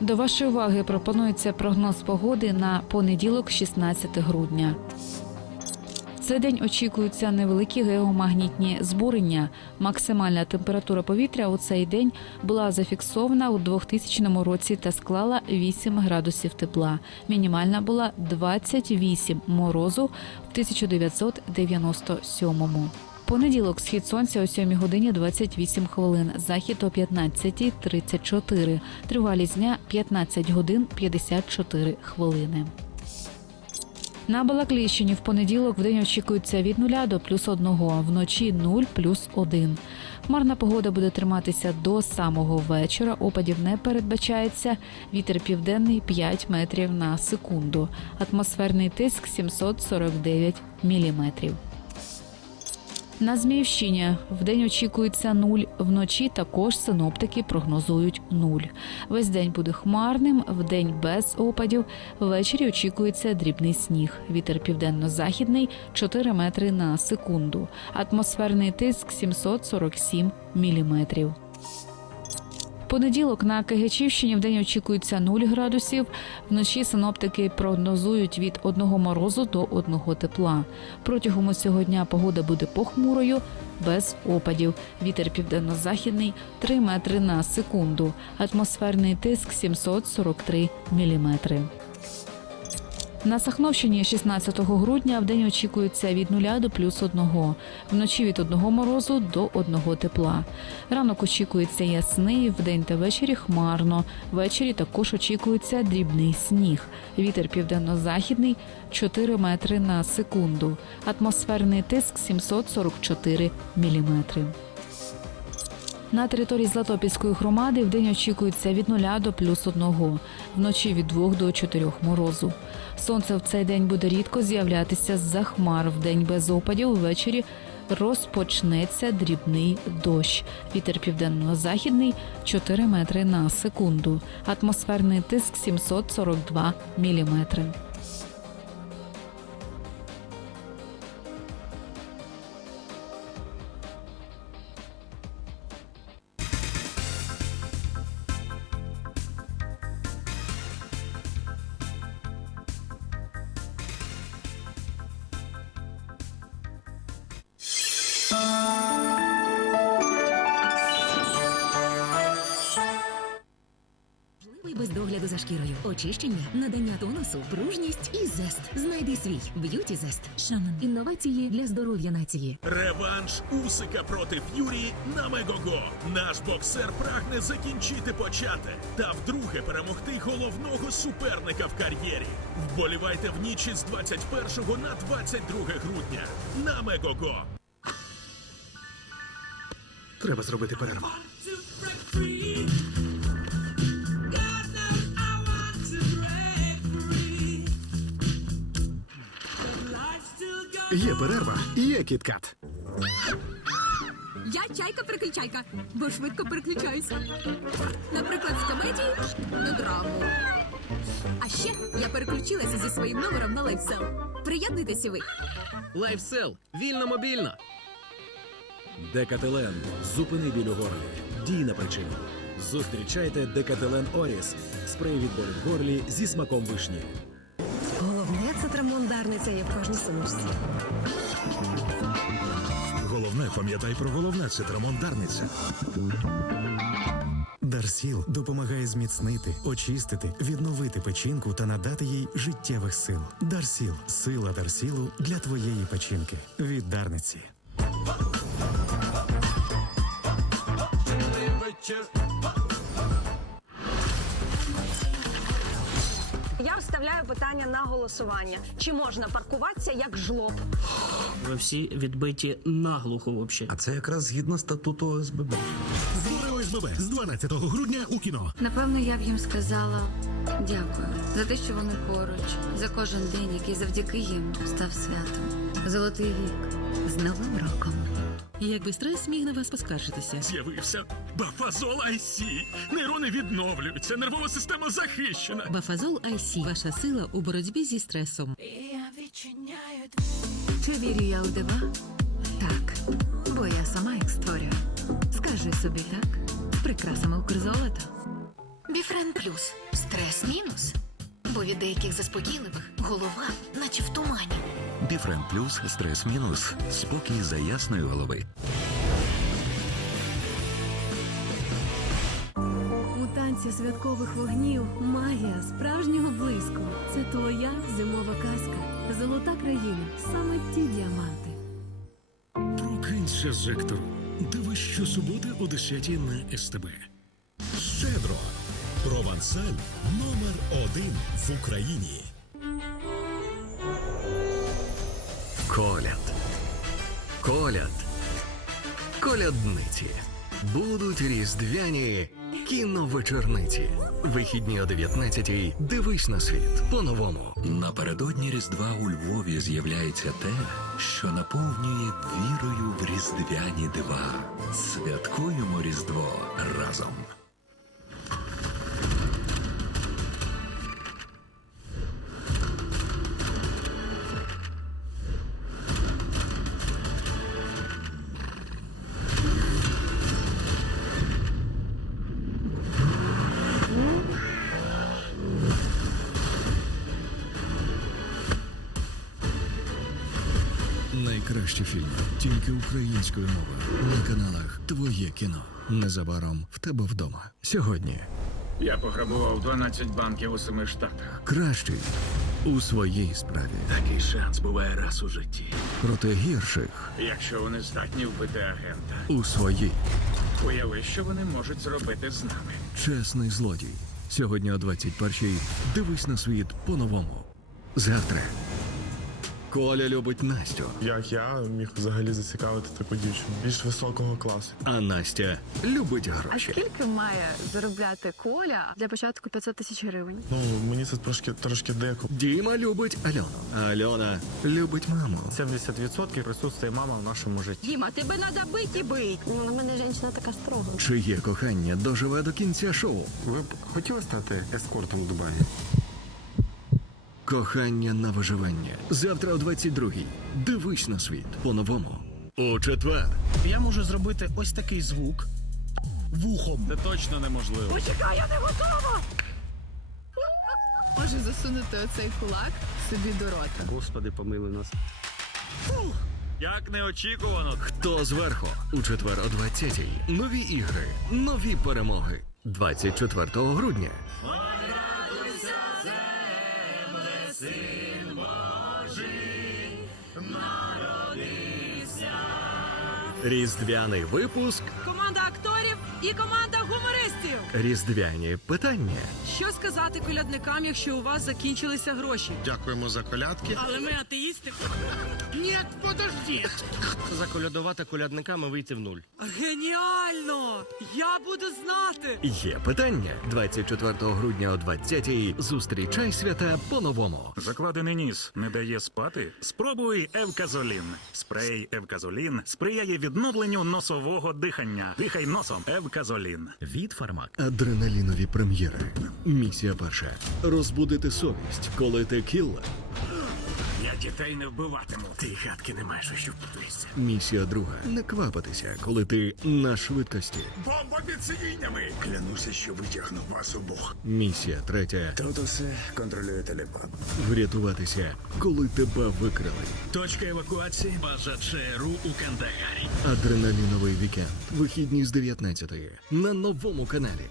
До вашої уваги пропонується прогноз погоди на понеділок, 16 грудня. Цей день очікуються невеликі геомагнітні збурення. Максимальна температура повітря у цей день була зафіксована у 2000 році та склала 8 градусів тепла. Мінімальна була 28 морозу в 1997. Понеділок схід сонця о 7 годині 28 хвилин, захід о 15.34. Тривалість дня 15 годин 54 хвилини. На Балакліщині в понеділок в день очікується від 0 до плюс 1, вночі 0 плюс 1. Хмарна погода буде триматися до самого вечора. Опадів не передбачається. Вітер південний 5 метрів на секунду. Атмосферний тиск 749 міліметрів. На Зміївщині вдень очікується нуль, вночі також синоптики прогнозують нуль. Весь день буде хмарним, вдень без опадів. Ввечері очікується дрібний сніг. Вітер південно-західний 4 метри на секунду. Атмосферний тиск 747 міліметрів. Понеділок на Кигичівщині день очікується 0 градусів. Вночі синоптики прогнозують від одного морозу до одного тепла. Протягом усього дня погода буде похмурою, без опадів. Вітер південно-західний 3 метри на секунду. Атмосферний тиск 743 міліметри. На Сахновщині 16 грудня в день очікується від 0 до плюс 1, вночі від 1 морозу до 1 тепла. Ранок очікується ясний, вдень та ввечері хмарно. Ввечері також очікується дрібний сніг. Вітер південно-західний 4 метри на секунду. Атмосферний тиск 744 міліметри. На території Златопільської громади в день очікується від 0 до плюс 1, вночі від 2 до 4 морозу. Сонце в цей день буде рідко з'являтися з-за хмар. В день без опадів ввечері розпочнеться дрібний дощ. Вітер південно-західний 4 метри на секунду. Атмосферний тиск 742 міліметри. Догляду за шкірою. Очищення, надання тонусу, пружність і зест. Знайди свій б'юті зест. Шанон. Інновації для здоров'я нації. Реванш Усика проти Ф'юрі на Мегого. Наш боксер прагне закінчити почате та вдруге перемогти головного суперника в кар'єрі. Вболівайте в ніч із 21 на 22 грудня на Мегого. Треба зробити перерву. Є перерва, є кіткат. Я чайка переключайка, бо швидко переключаюся. Наприклад, з комедії на драму. А ще я переключилася зі своїм номером на лайфсел. Приєднуйтеся ви. Лайфсел. Вільно мобільно. Декателен. Зупини біль у горлі. Дій на причину. Зустрічайте Декателен Оріс. Спрей від болю в горлі зі смаком вишні. Це є в кожній сумочці. Головне, пам'ятай про головне це трамондарниця. Дарсіл допомагає зміцнити, очистити, відновити печінку та надати їй життєвих сил. Дарсіл сила Дарсілу для твоєї печінки. Від Дарниці. Я питання на голосування. Чи можна паркуватися як жлоб? Ви всі відбиті наглухо взагалі. А це якраз згідно статуту ОСББ. Збори з 12 грудня у кіно. Напевно, я б їм сказала дякую за те, що вони поруч, за кожен день, який завдяки їм став святом. Золотий вік з Новим роком. Якби стрес міг на вас поскаржитися. З'явився Бафазол IC. Нейрони відновлюються, нервова система захищена. Бафазол IC – ваша сила у боротьбі зі стресом. Я відчиняю. Чи вірю я у дива? Так, бо я сама їх створюю. Скажи собі так, прикрасами Укрзолота. Біфрен плюс. Стрес мінус. Бо від деяких заспокійливих голова, наче в тумані. Біфрен плюс стрес мінус. Спокій за ясної голови. У танці святкових вогнів магія справжнього блиску. Це твоя зимова казка. Золота країна. Саме ті діаманти. Прокинься, Зектору. Дивись щосуботи о 10 на СТБ. Щедро. Провансаль номер один в Україні. Коляд. Коляд. Колядниці. Будуть різдвяні кіновечорниці. Вихідні о 19-й. Дивись на світ по-новому. Напередодні Різдва у Львові з'являється те, що наповнює вірою в різдвяні дива. Святкуємо Різдво разом. Найкращі фільми тільки українською мовою на каналах Твоє кіно. Незабаром в тебе вдома. Сьогодні Я пограбував 12 банків у семи штатах. кращий у своїй справі. Такий шанс буває раз у житті. Проти гірших Якщо вони здатні вбити агента, у своїй. уяви, що вони можуть зробити з нами. Чесний злодій. Сьогодні о 21-й. Дивись на світ по-новому. Завтра. Коля любить Настю, Як я міг взагалі зацікавити таку дівчину більш високого класу? а Настя любить гроші. Скільки має заробляти Коля для початку 500 тисяч гривень? Ну мені це трошки трошки дико. Діма любить Альону. а Альона любить маму. 70% присутствує мама в нашому житті. Діма, тебе треба бити і бить. Ну, на мене жінка така строга. Чиє кохання доживе до кінця шоу. Ви б хотіли стати ескортом в Дубаї? Кохання на виживання. Завтра о 22-й. Дивись на світ по-новому. У четвер. Я можу зробити ось такий звук вухом. Це точно неможливо. Почекай, я не готова! Може засунути оцей кулак собі до рота. Господи, помили нас. Як неочікувано. Хто зверху? У четвер о 20-й. Нові ігри, нові перемоги. 24 грудня. Різдвяний випуск. Команда акторів і команда гумористів. Різдвяні питання. Що сказати колядникам, якщо у вас закінчилися гроші? Дякуємо за колядки. Але ми атеїсти. Заколядувати колядниками вийти в нуль. Геніально! Я буду знати. Є питання. 24 грудня о 20-й. Зустрічай свята по-новому. Закладений ніс не дає спати? Спробуй Евказолін. Спрей Евказолін сприяє відновленню носового дихання. Дихай носом. Евказолін. Від фармак. Адреналінові прем'єри. Місія перша. Розбудити совість, коли ти кілла. Дітей не вбиватиму. Ти гадки не маєш, що. Місія друга. Не квапитися, коли ти на швидкості. Бомба під сидіннями! Клянуся, що витягну вас обох. Місія третя. Тут усе контролює телефон. Врятуватися, коли тебе викрали. Точка евакуації. База ЦРУ у Кандагарі. Адреналіновий вікенд. Вихідні з 19 на новому каналі.